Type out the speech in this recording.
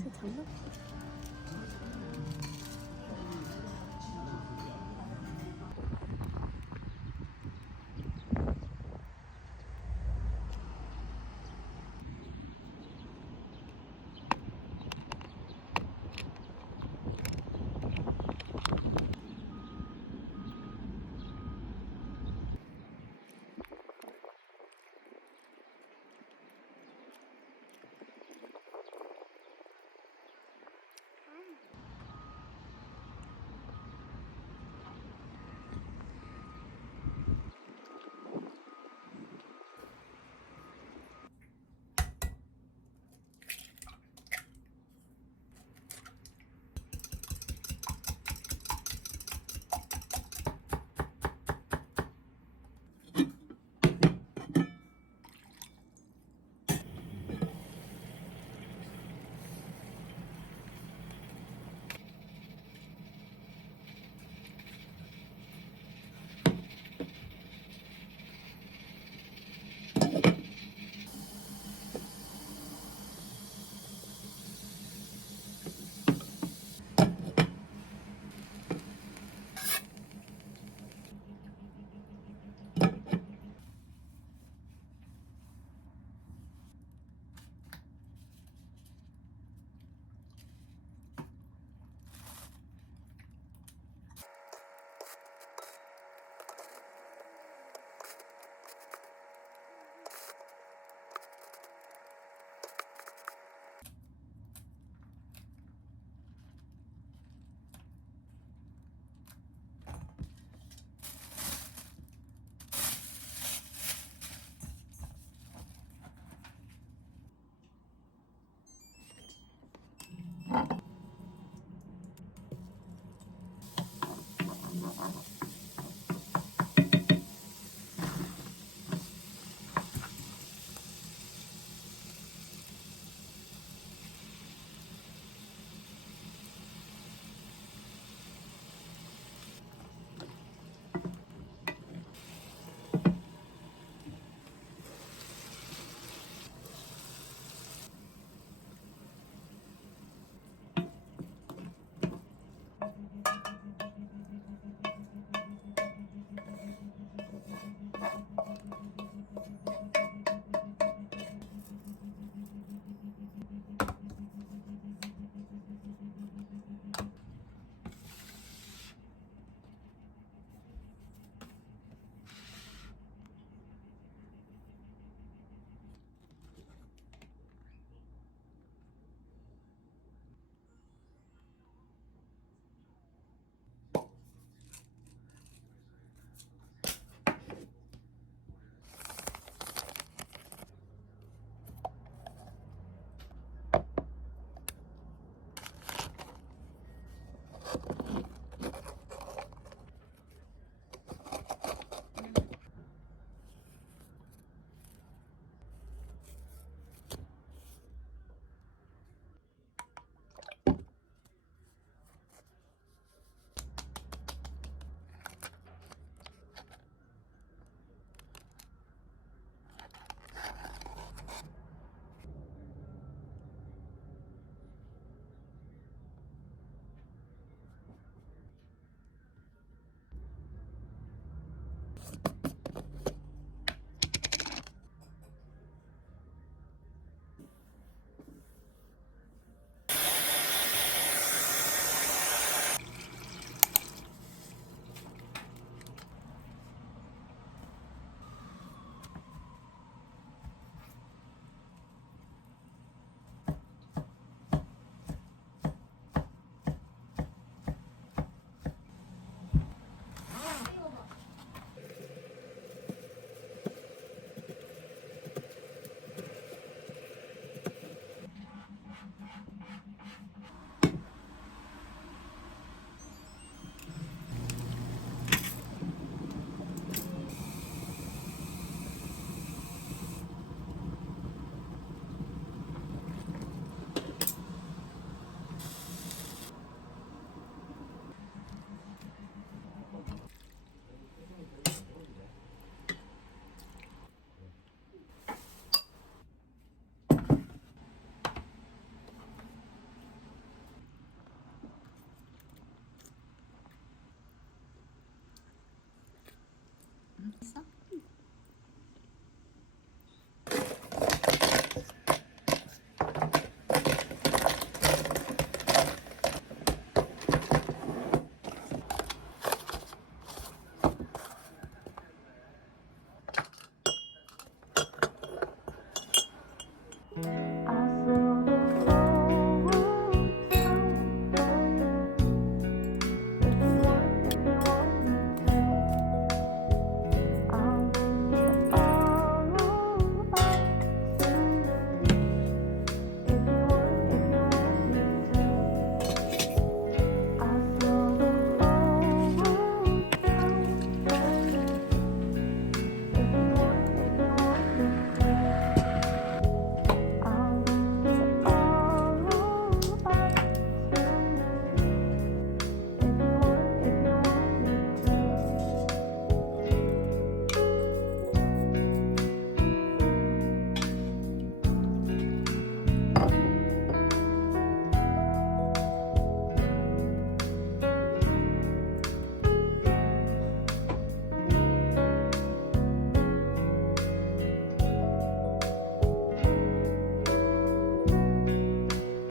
새장 난. Mm-hmm.